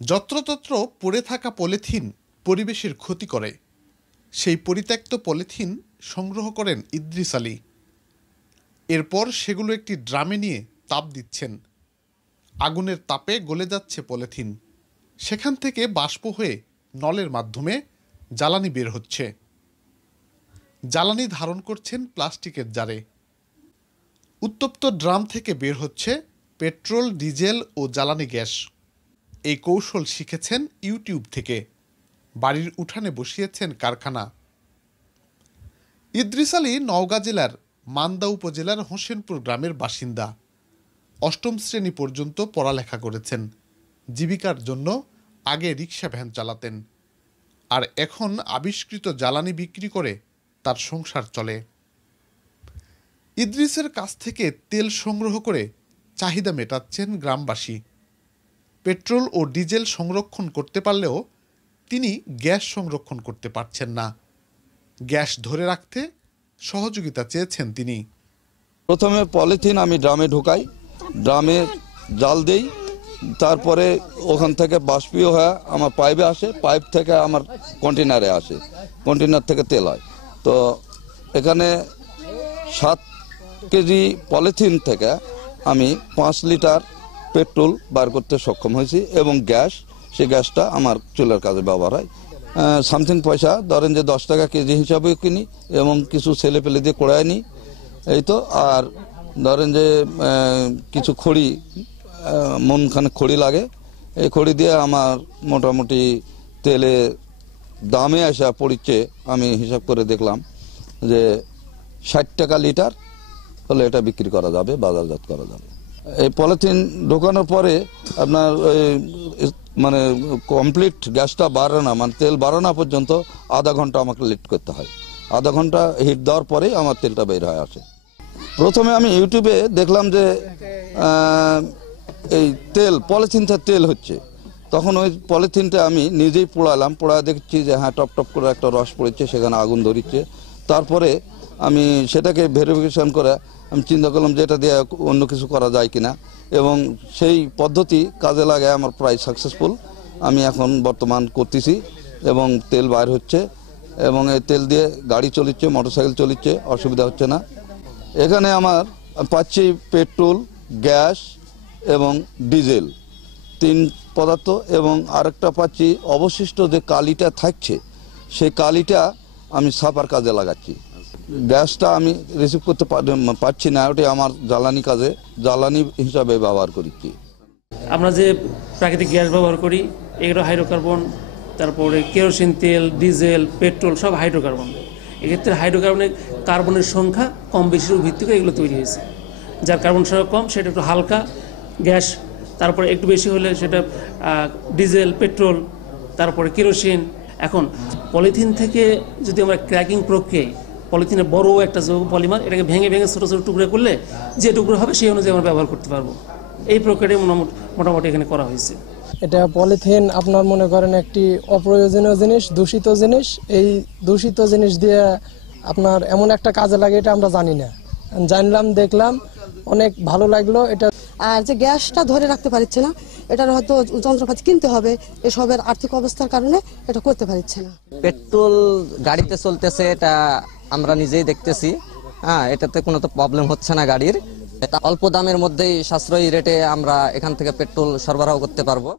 যত্রতত্র পড়ে থাকা পলিথিন পরিবেশের ক্ষতি করে। সেই পরিত্যক্ত পলিথিন সংগ্রহ করেন ইদ্রিস আলী। এরপর সেগুলো একটি ড্রামে নিয়ে তাপ দিচ্ছেন। আগুনের তাপে গলে যাচ্ছে পলিথিন। সেখান থেকে বাষ্প হয়ে নলের মাধ্যমে জ্বালানি বের হচ্ছে। জ্বালানি ধারণ করছেন প্লাস্টিকের জারে। উত্তপ্ত ড্রাম থেকে বের হচ্ছে পেট্রোল, ডিজেল ও জ্বালানি গ্যাস। এই কৌশল শিখেছেন ইউটিউব থেকে। বাড়ির উঠানে বসিয়েছেন কারখানা। ইদ্রিস আলী নওগাঁ জেলার মান্দা উপজেলার হোসেনপুর গ্রামের বাসিন্দা। অষ্টম শ্রেণী পর্যন্ত পড়ালেখা করেছেন। জীবিকার জন্য আগে রিক্সা ভ্যান চালাতেন, আর এখন আবিষ্কৃত জ্বালানি বিক্রি করে তার সংসার চলে। ইদ্রিসের কাছ থেকে তেল সংগ্রহ করে চাহিদা মেটাচ্ছেন গ্রামবাসী। পেট্রোল ও ডিজেল সংরক্ষণ করতে পারলেও তিনি গ্যাস সংরক্ষণ করতে পারছেন না। গ্যাস ধরে রাখতে সহযোগিতা চেয়েছেন তিনি। প্রথমে পলিথিন আমি ড্রামে ঢুকাই, ড্রামে জাল দেই, তারপরে ওখান থেকে বাষ্পীয় হয়ে আমার পাইপে আসে, পাইপ থেকে আমার কন্টেনারে আসে, কন্টেনার থেকে তেল হয়। তো এখানে 7 কেজি পলিথিন থেকে আমি 5 লিটার পেট্রোল বার করতে সক্ষম হয়েছি এবং গ্যাস, সেই গ্যাসটা আমার চুলার কাজে ব্যবহার হয়। সামথিং পয়সা ধরেন যে 10 টাকা কেজি হিসাবে কিনি এবং কিছু ছেলে পেলে দিয়ে কোড়ায় নিই, এই তো। আর ধরেন যে কিছু খড়ি, মনখানে খড়ি লাগে, এই খড়ি দিয়ে আমার মোটামুটি তেলে দামে আসা পড়ছে। আমি হিসাব করে দেখলাম যে 60 টাকা লিটার হলে এটা বিক্রি করা যাবে, বাজারজাত করা যাবে। এই পলিথিন ঢোকানোর পরে আপনার মানে কমপ্লিট গ্যাসটা বাড়ানো, মানে তেল বাড়ানো পর্যন্ত আধা ঘন্টা আমাকে লিট করতে হয়। আধা ঘন্টা হিট দেওয়ার পরেই আমার তেলটা বের হয়ে আসে। প্রথমে আমি ইউটিউবে দেখলাম যে এই তেল, পলিথিনটা তেল হচ্ছে। তখন ওই পলিথিনটা আমি নিজেই পোড়ালাম, পোড়া দেখছি যে হ্যাঁ টপ টপ করে একটা রস পড়েছে, সেখানে আগুন ধরিচ্ছে। তারপরে আমি সেটাকে ভেরিফিকেশন করে আমি চিন্তা করলাম যে এটা দিয়ে অন্য কিছু করা যায় কিনা, এবং সেই পদ্ধতি কাজে লাগায় আমার প্রায় সাকসেসফুল। আমি এখন বর্তমান করতেছি এবং তেল বাইর হচ্ছে, এবং এই তেল দিয়ে গাড়ি চলিচ্ছে, মোটরসাইকেল চলিচ্ছে, অসুবিধা হচ্ছে না। এখানে আমার পাচ্ছি পেট্রোল, গ্যাস এবং ডিজেল, 3 পদার্থ, এবং আরেকটা পাচ্ছি অবশিষ্ট যে কালিটা থাকছে, সেই কালিটা আমি সাফার কাজে লাগাচ্ছি। গ্যাসটা আমি রিসিভ করতে পারছি না, ওটা আমার জ্বালানি কাজে, জ্বালানি হিসাবে ব্যবহার করছি। আমরা যে প্রাকৃতিক গ্যাস ব্যবহার করি, এগুলো হাইড্রোকার্বন, তারপরে কেরোসিন তেল, ডিজেল, পেট্রোল সব হাইড্রোকার্বন। এক্ষেত্রে কার্বনের সংখ্যা কম বেশির ভিত্তি করে এগুলো তৈরি হয়েছে। যার কার্বন সংখ্যা কম সেটা একটু হালকা গ্যাস, তারপরে একটু বেশি হলে সেটা ডিজেল, পেট্রোল, তারপরে কেরোসিন। এখন পলিথিন থেকে যদি আমরা ক্র্যাকিং প্রক্রিয়ায় পলিথিনের বড় একটা যৌগ পলিমার, এটাকে ভেঙে ভেঙে ছোটো ছোটো টুকরো করলে যে টুকরো হবে সেই অনুযায়ী আমরা ব্যবহার করতে পারবো। এই প্রক্রিয়াটাই মোটামুটি এখানে করা হয়েছে। এটা পলিথিন আপনার মনে করেন একটি অপ্রয়োজনীয় জিনিস, দূষিত জিনিস। এই দূষিত জিনিস দিয়ে আপনার এমন একটা কাজে লাগে এটা আমরা জানি না, জানলাম, দেখলাম, অনেক ভালো লাগলো এটা। আর যে গ্যাসটা ধরে রাখতে পারছে না, এটার হয়তো যন্ত্রপাতি কিনতে হবে, এসবের আর্থিক অবস্থার কারণে এটা করতে পারছে না। পেট্রোল গাড়িতে চলতেছে, এটা আমরা নিজেই দেখতেছি। হ্যাঁ, এটাতে কোনো তো প্রবলেম হচ্ছে না গাড়ির। অল্প দামের মধ্যেই সাশ্রয়ী রেটে আমরা এখান থেকে পেট্রোল সরবরাহ করতে পারবো।